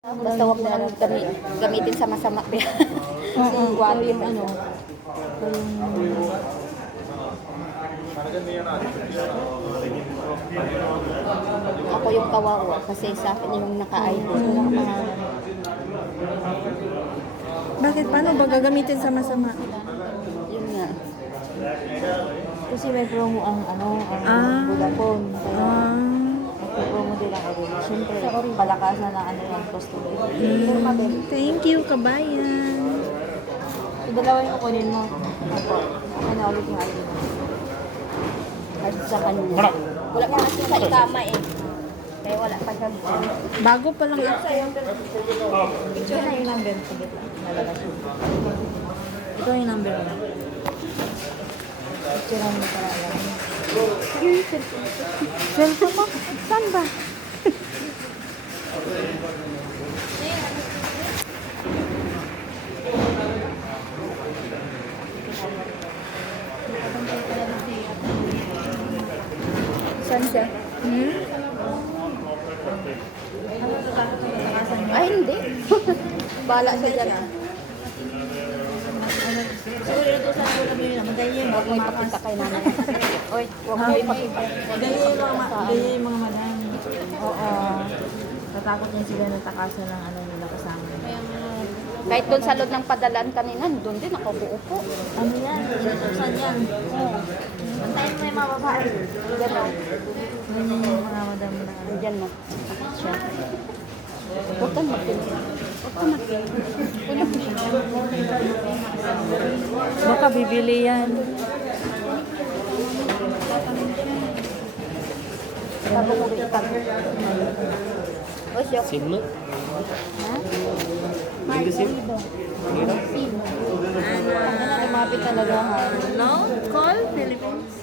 Basta wag mo nang gamitin sa masama. Kasi Ito yung ano, ako yung kawawa kasi sa akin yung naka-idol. bakit paano ba gagamitin sa masama? Yun nga. Kasi may promo ang Vodafone. Kaya promo din ako din. Siyempre, palakasan ng yung customer. Pero mabel. Thank you, kabayan. Dalawa yung kukunin mo. Ako. Ako na ulit yung alin. At sa kanya. Wala pa kasi sa ikama eh. Kaya wala pa siya. Bago pa lang ako. Picture na yung number. Sige lang. Nalabas yun. Ito yung number mo. Picture mo para alam mo. Cellphone mo? Saan ba? Saan siya? Ay, hindi. Bala siya dyan. Siguro ito sa ulam yun naman. Ganyan Huwag mo ipakita kay nanay. Oy, huwag mo ipakita. Ganyan yung mga madam. Oo. Tatakot niya sila na takasan ng nila kasama. Kahit doon sa loob ng padalaan kanina, doon din ako uupo. Ano yan? Saan yan? Oo. Antayin mo yung mga babae. Diyan o. Ganyan yung mga madam na Diyan mo. Siya. Huwag kang magpinsin. Huwag kang magpinsin. Kunin mo siya. Baka bibili yan. Tapos mo ipan. O siya. SIM mo? Ha? Hindi SIM? Hindi Lumapit talaga ha. Hello? Call Philippines.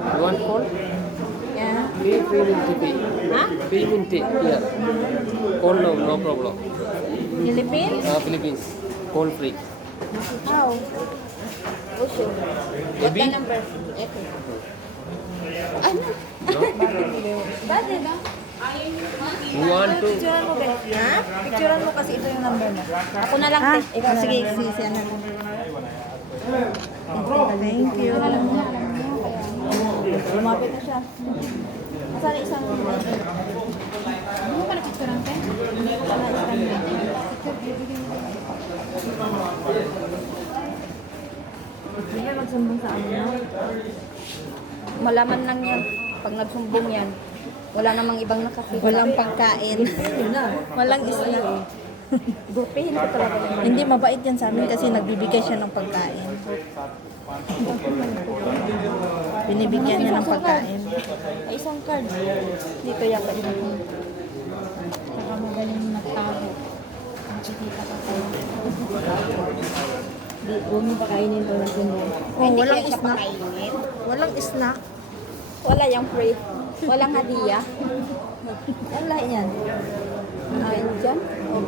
You want call? Yeah. Payment pay. Payment pay. Yeah. Call now, no problem. Philippines? Philippines. Call free. How? O siya. What the number? Ito. Ano? Bakit ba? You want to? Picturean mo, Ben. Ha? Picturean mo kasi ito yung number mo. Ako na lang. Ah, Ikaw na sige, lang. sige, sige. Thank you. Lumapit na siya. Asan yung isang... Ano ka napicturean ka? Di ba magsumbong sa no? Malaman lang yan. Pag nagsumbong yan, wala namang ibang nakakita. Walang pagkain. Walang snack. Gurpihin ko talaga lang. Hindi, mabait yan sa amin kasi nagbibigay siya ng pagkain. Binibigyan niya ng pagkain. Ay, isang card. Dito yan pa rin. Saka magaling nagtago. Nakikita ka tayo. Di, huwag mo pakainin to ng sumbong. Oh, Hindi walang kaya siya snack. pakainin. Walang snack. Wala yung free. Walang hadiah. Ano lahat yan? Dyan. O,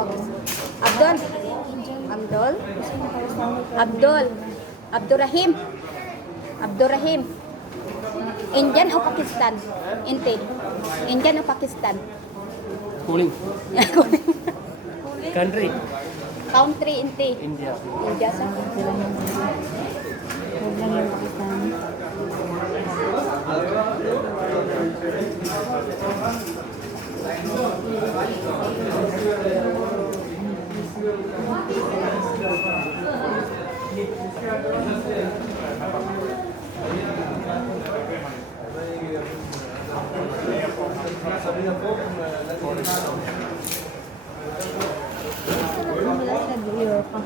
Abdul. Abdul. Abdul. Abdurrahim. Abdurrahim. Indian o Pakistan? Inte. Indian o Pakistan? Calling. Country. Country inte. India. India sa. Huwag lang yung Pakistan. Nag-year pa.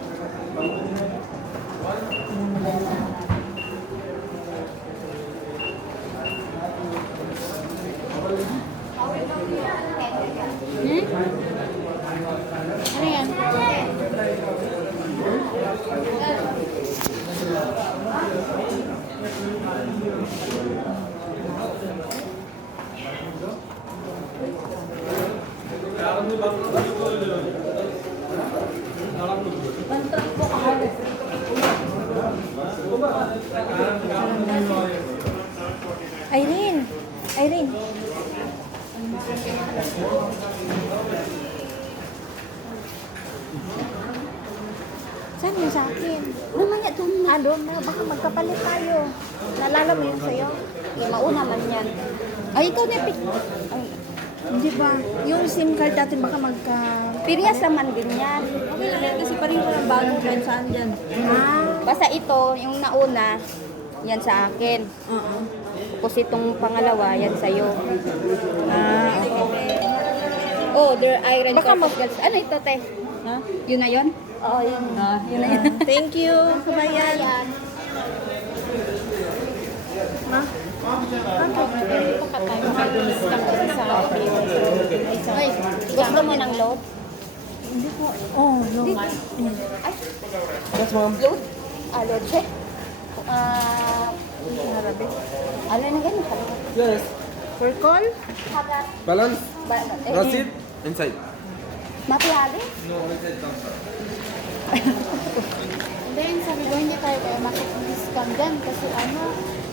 Ano yan? Irene! Irene! Saan yung sa akin? Mamaya doon na. Ah, doon na. Baka magkapalit tayo. Naalala mo yun sa'yo? Mauna man yan. Ay, ikaw na pick. Ay, Hindi ba? Yung SIM card natin baka magka... Piryas naman din yan. Okay lang yan kasi pareho ng bago kahit saan dyan. Basta ito, yung nauna, yan sa akin. Oo. Tapos itong pangalawa, yan sa'yo. Okay. Oh, there iron Baka corpus girls. Ano ito, te? Ha? Yun na yun? Oo, yun. Yun na yun. Thank you, kabayan. Ma? Ay, gusto mo ng load? Oh, no. Yes, ma'am. Load? Load, te? Ano na ganun? Yes. For call? Balance. That's it. Inside. Mapiyali? Then, sabi ko, hindi tayo kaya makikiscam dyan kasi ano,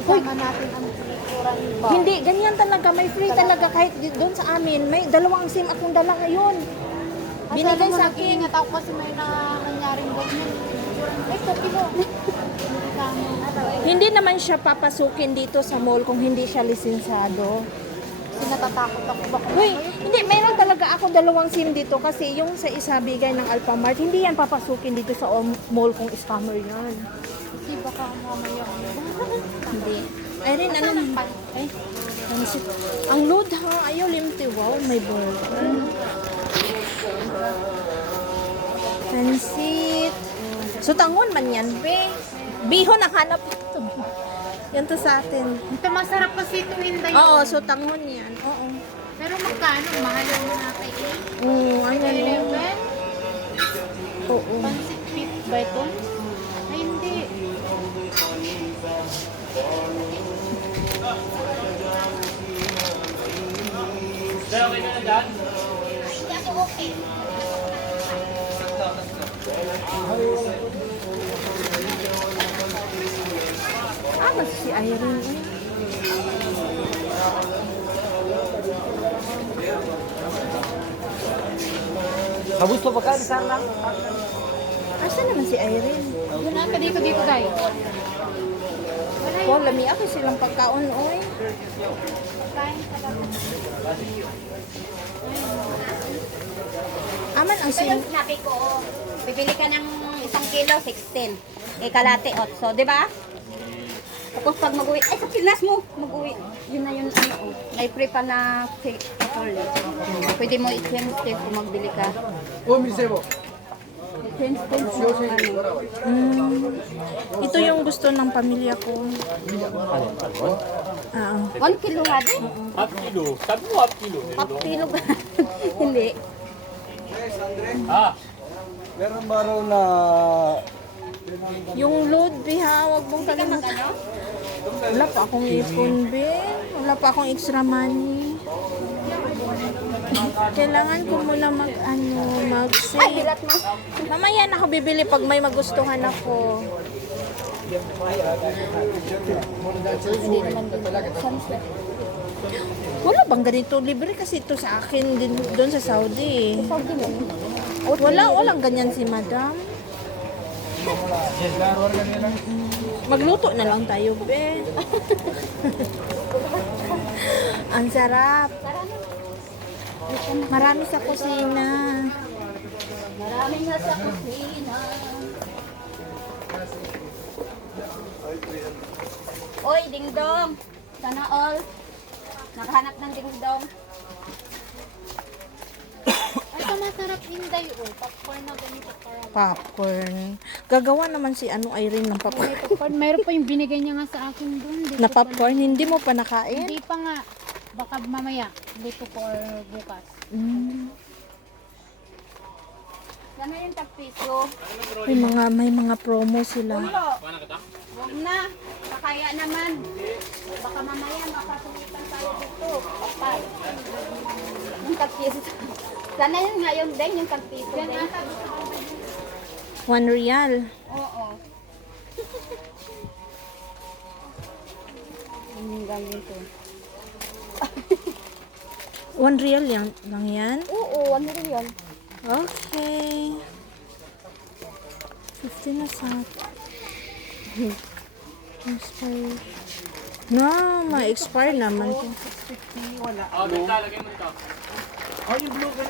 isama natin ang kulikuran ba? Hindi, ganyan talaga. May free talaga kahit doon sa amin. May dalawang SIM akong dala ngayon. Binigay sa akin. Nag-iingat ako kasi may nangyaring ganyan. Ay, kapilo. Hindi naman siya papasukin dito sa mall kung hindi siya lisensado. Kasi natatakot ako baka. Uy, hindi, mayroon talaga ako dalawang SIM dito kasi yung sa isa bigay ng Alphamart, hindi yan papasukin dito sa mall kung scammer yan. Kasi baka mamaya. Hindi. Ay rin, ano naman? Ay, pansit. Ang load ha, ayaw limti. Wow, may burger. Pansit. So, tangon man yan, be. Bihon ang hanap ito. Yan to sa atin. Ito masarap kasi ito hinday. Oo, so tangon yan. Oo. Pero magkano? Mahal yung natin eh. Ano? 11? Oo. Pansit pit ba ito? Ay, hindi. Mas si Irene. Habis pa ka di sana. Asan naman si Irene? Yun na, dito tayo. Oh, lami ako silang pagkaon, oy. Aman ang Ito sim. yung sinabi ko, bibili ka ng 1 kilo, 16. Eh, kalate, 8. Di ba? Tapos pag mag-uwi, ay sa Pinas mo, mag-uwi. Yun na yun, ano, oh. May free pa na petrol. Pwede mo i-change kung magbili ka. Oh, mi sebo. I-change mo, ano. Ito yung gusto ng pamilya ko. 1 kilo nga din. Half kilo. Sabi mo half kilo. Half kilo ba? Hindi. Meron ba raw na Yung load, biha, wag mong kalimutan. Wala pa akong ipon, be. Wala pa akong extra money. Kailangan ko muna Ay, mag-save. hilat mo. Mamaya na ako bibili pag may magustuhan ako. Hindi naman din. Sunset. Wala bang ganito? Libre kasi ito sa akin din doon sa Saudi. Saudi mo. Walang ganyan si madam. Magluto na lang tayo, be. Ang sarap. Marami sa kusina. Maraming nasa kusina. Oy, dingdong. Sana all. Nakahanap ng dingdong. Ito masarap hinday oh. Popcorn na ganito para. Popcorn. Gagawa naman si Irene ng popcorn. May popcorn. Mayroon pa yung binigay niya nga sa akin dun. Dito Na pa- popcorn, hindi mo pa nakain? Hindi pa nga. Baka mamaya. Dito ko or bukas. Sana yung tagpiso. May mga promo sila. Huwag na. Pakaya naman. Baka mamaya makasulitan tayo dito. Kapal. Yung tagpiso. Sana yun ngayon din yung tagpiso din. 1 real. Oo. Ang galing to. 1 real lang yan? Oo, 1 real. Okay. 50 na sa expire. No, ma-expire naman to.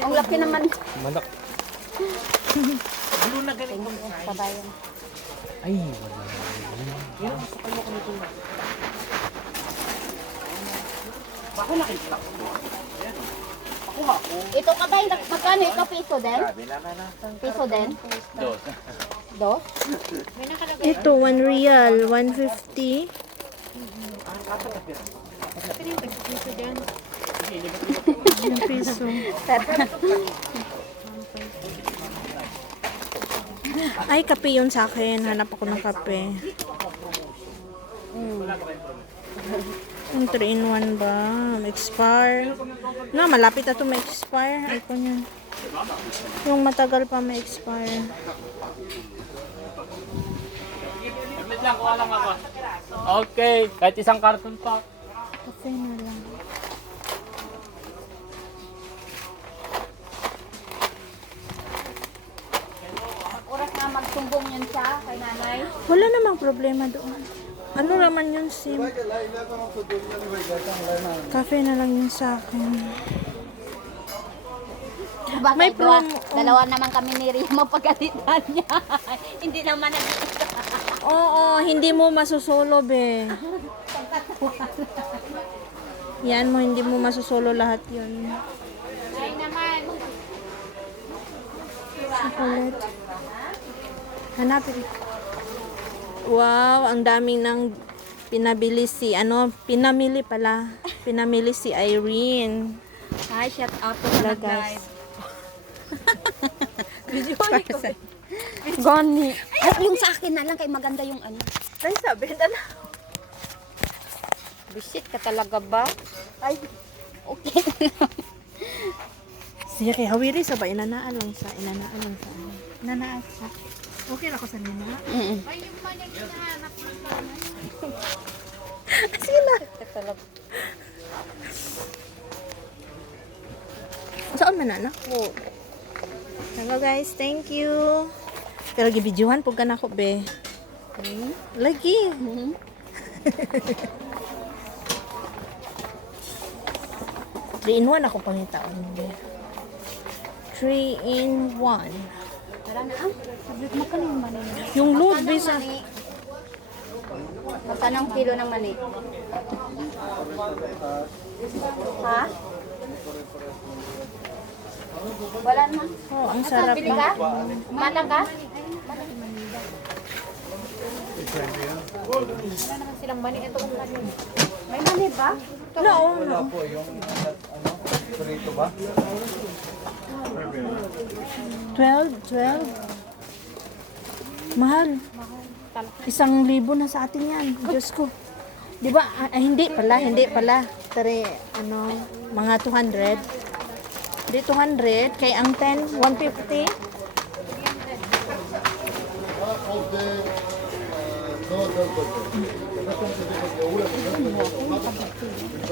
Ang laki naman. Malak. Pabayan. Ay, wala. Ito ka ba? Magkano ito? Piso din? Piso din? Dos. Ito, 1 real, 150. Yung piso. Ay, kape yun sa akin. Hanap ako ng kape. Yung 3-in-1 ba? Expire. No, malapit na ito ma-expire. Ay ko niyan. Yung matagal pa ma-expire. Saglit lang, kuha lang ako. Okay, kahit isang karton pa. Kape na lang. Oras nga magsumbong yun siya kay nanay. Wala namang problema doon. Ano naman yun, Sim? Kape na lang yun sa akin. Diba, May dalawa, promo. dalawa naman kami ni Ria mapagalitan niya. Hindi naman nag-isa. Oo, hindi mo masusolo, be. Yan mo, hindi mo masusolo lahat yun. Ay naman. Chocolate. Hanapin. Wow, ang daming nang pinamili si Irene. Hi, shut up. Wala, guys. Gani. Ay, yung sa akin na lang kay maganda yung ano. Ay, sabi na lang. Bisit ka talaga ba? Ay, okay. Siya kay Hawiri, sabay inanaan lang sa. Inanaan sa. Okay na ako sa nina. Ay, yung man yung hinahanap mo sana. Sila. Ka talaga. Saan man anak ko? Hello guys, thank you. Pero gibidyohan po ka na ko, be. Lagi. Three in one ako pangitaon, be. 3-in-1. Tara na ah. Sabit mo ka ng mani. Yung load, be, sa... Magkano ang kilo ng mani? Ha? Wala na. Oh, ang sarap Bili ka? ba? Mana ka? Silang mani ito kung ano. May mani ba? No, no. 12. Mahal. 1,000 na sa atin yan. Diyos ko. Di ba? Hindi pala. Tari, mga 200. Di 200. Kay ang 10, 150.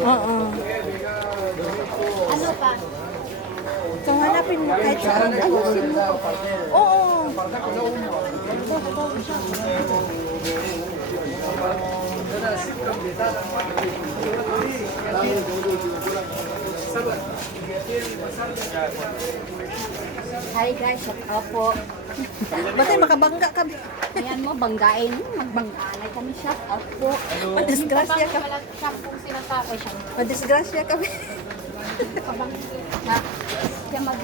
Oo. Ano pa? So, hanapin mo kahit saan. Ayusin mo. Oo. Hi guys, shut up po. Batay, makabangga ka. Ayan mo, banggain. Magbangganay kami, shut up po. Madisgrasya ka. Wala shampoo sinasakay siya. Madisgrasya ka. Ha? Siya mag...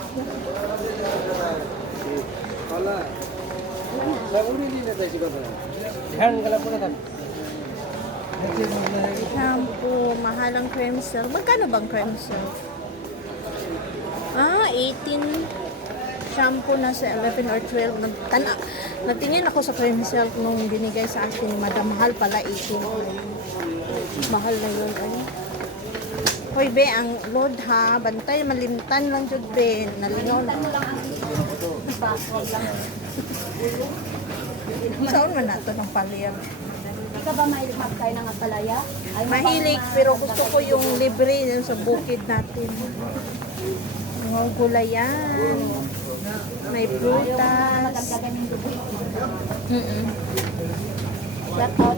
Shampoo, mahal ang cream silk. Magkano bang cream silk? 18 shampoo na sa 11 or 12. Natingin ako sa cream silk nung binigay sa akin ni Madam. Mahal pala, 18. Mahal na yun. Ay. Hoy, be, ang load ha. Bantay, malimtan lang jud be. Nalingaw na. Saan man nato ng palir? ka ba mahilig magkain ng ampalaya? Ay, Mahilig, pero gusto ko yung libre yung sa bukid natin. Mga gulayan. May prutas. magdagdagan yung dugo. Mm-mm. Shout out.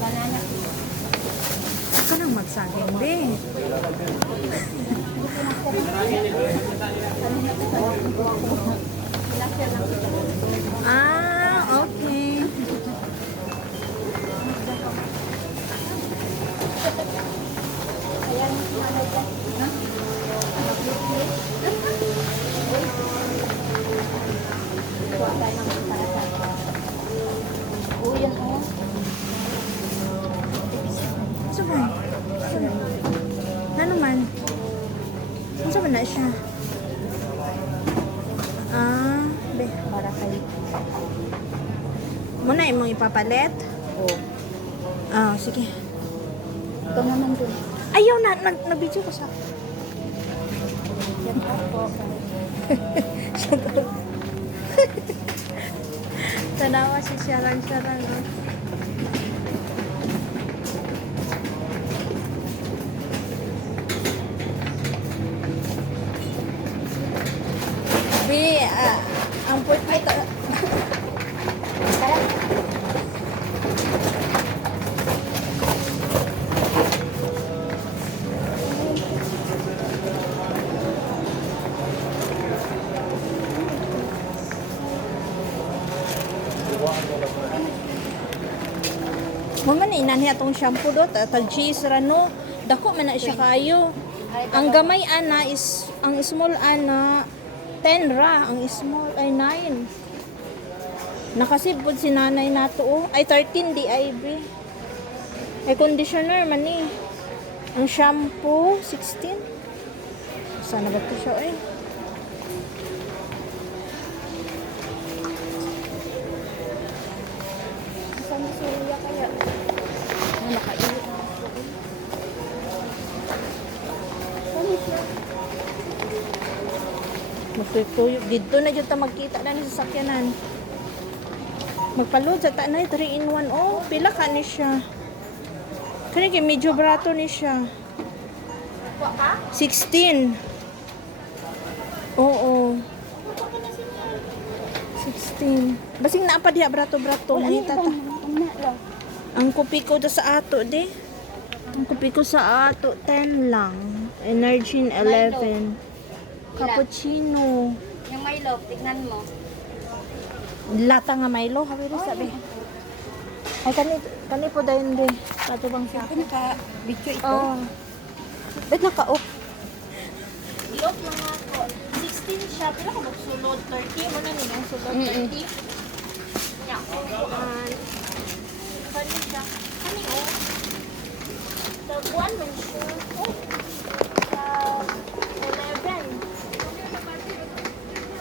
Banana. Huwag ka nang magsaging, be. Ah, okay. Ayan, nanay ka. Ha? Kuha tayo ng parasal. Oo, yan o. Ano ba? Ano man? Ano ba na siya? Ah, be. Para kayo. Muna imong ipapalit? Oo. Ah, sige. Ito naman dun. Ayaw na, nag-video ko sa... Shout out po. Tanawa si Sharan-Sharan. Oh. Be, ang puwit mo ito. Mama na inaniya tong shampoo do, tag-cheese rano. Dako man na siya kayo. Ang gamay ana is, ang small ana 10 ra, ang small ay 9. Nakasibod si nanay nato oh. Ay 13 di ay be. Ay conditioner man ni. Ang shampoo 16. Sana ba to siya eh? Saan si Ria kaya? Ano nakaiwi na ako. Saan siya? Magtuyok dito na jud ta magkita na ni sa sakyanan. Magpaload sa tanay 3 in 1 oh, pila ka ni siya. Kani kay medyo barato ni siya. 16. Oo. 16. Basing naa pa diha brato-brato nangita ta. Ang kupi ko to sa ato di. Ang kupi ko sa ato 10 lang. Energy 11. Cappuccino. Yung Milo, tignan mo. Lata nga Milo, habi rin sabi. Ay, kani po dahil di. Kato bang sa Siyempre naka-video ito. Oh. Ba't naka-off? I-off lang ako. 16 siya. Pila ka magsulod? 30 mo na nilang sulod. 30. Yeah. Kani siya. Kani oh. Sa buwan man siya. Oh. Sa 11.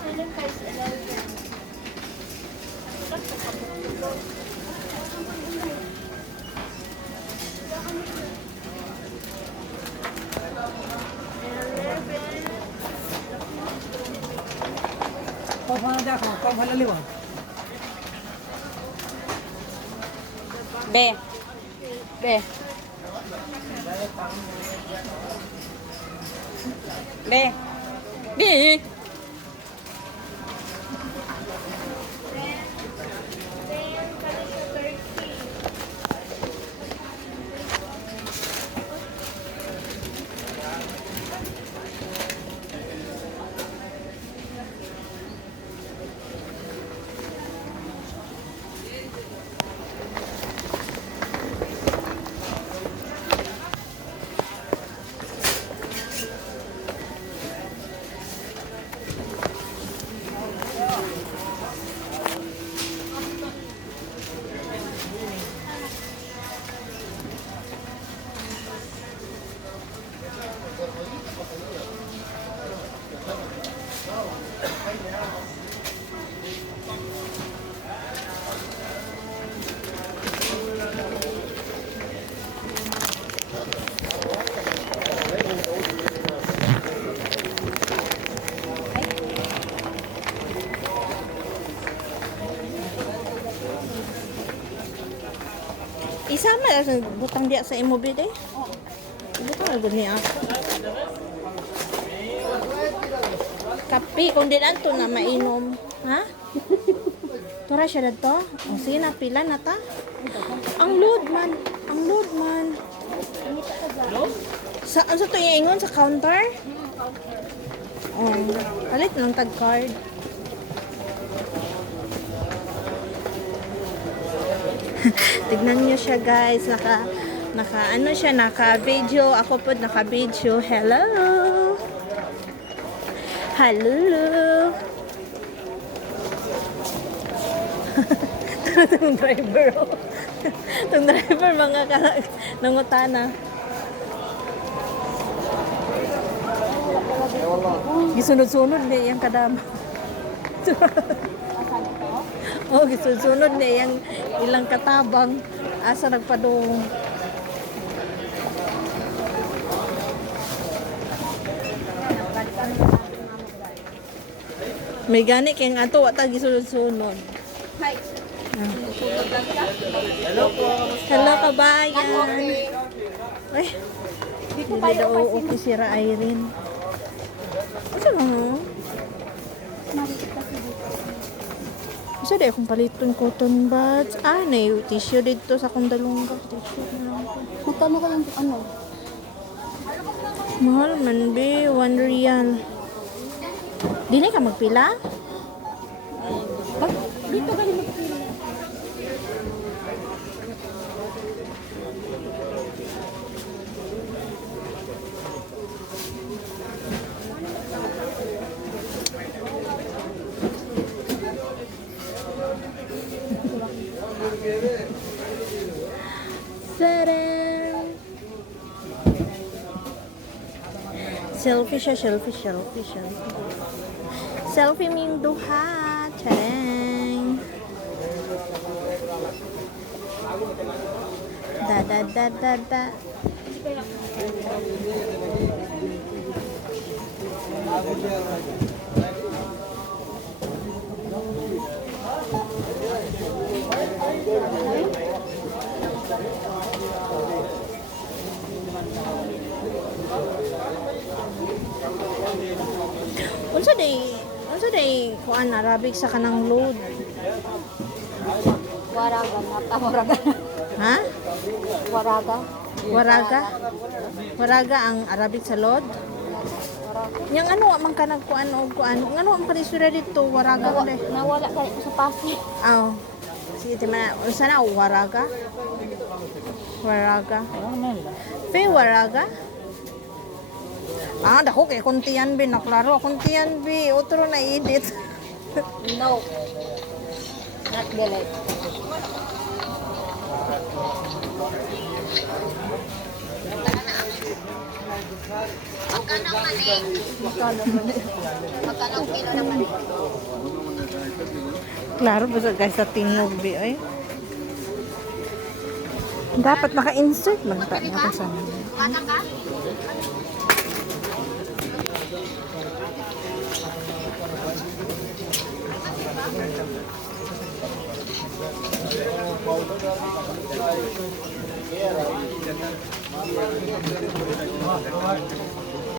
Ilan kayo sa 11? Be. Be. Be. Be. butang diya sa imo bid eh. Butang agad niya ako. Kapi, kung din to na mainom. Ha? Tura siya na to? O sige na, pila na ta. Ang load man. Ang load man. Ano sa to ingon? Sa counter? Oh, palit ng tag card. Tignan niyo siya guys, naka ano siya, naka video. Ako po naka video. Hello. Hello. Itong driver. Oh. Itong driver mga nangutana. Gisunod-sunod niya yung kadama. Oh, gisunod niya yung ilang katabang. Asa nagpadung. May gani kayong ato, wata gisunod-sunod. Hi. Sunod lang siya. Hello, kabayan. Ay, hindi daw okay si Ra Irene. Asa mo no? Isa di akong paliton cotton buds. Ah, na yung tissue dito sa akong dalungga. Tissue na lang ko. Magkano kayong ano? Mahal man, be. 1 real. Di na ka magpila? Dito kayo magpila. Tadam! Selfie siya, selfie. Selfie mo yung duha. Tadang! Da. Unsa day kuan Arabic sa kanang load? Waraga na. Waraga. Ha? Waraga. Waraga ang Arabic sa load? Yang ano man ka nagkuan og kuan? Ngano ang panisura dito waraga ko deh. Nawala kayo sa pasi. Aw. Sige timana, unsa na waraga? Fe waraga? Ah, dako kay kuntiyan bi naklaro kuntiyan bi otro na edit. No. Not delete. Magkano kilo naman? Klaro ba sa guys sa tingog bi ay. Dapat maka-insert man ta na sa Mata ka?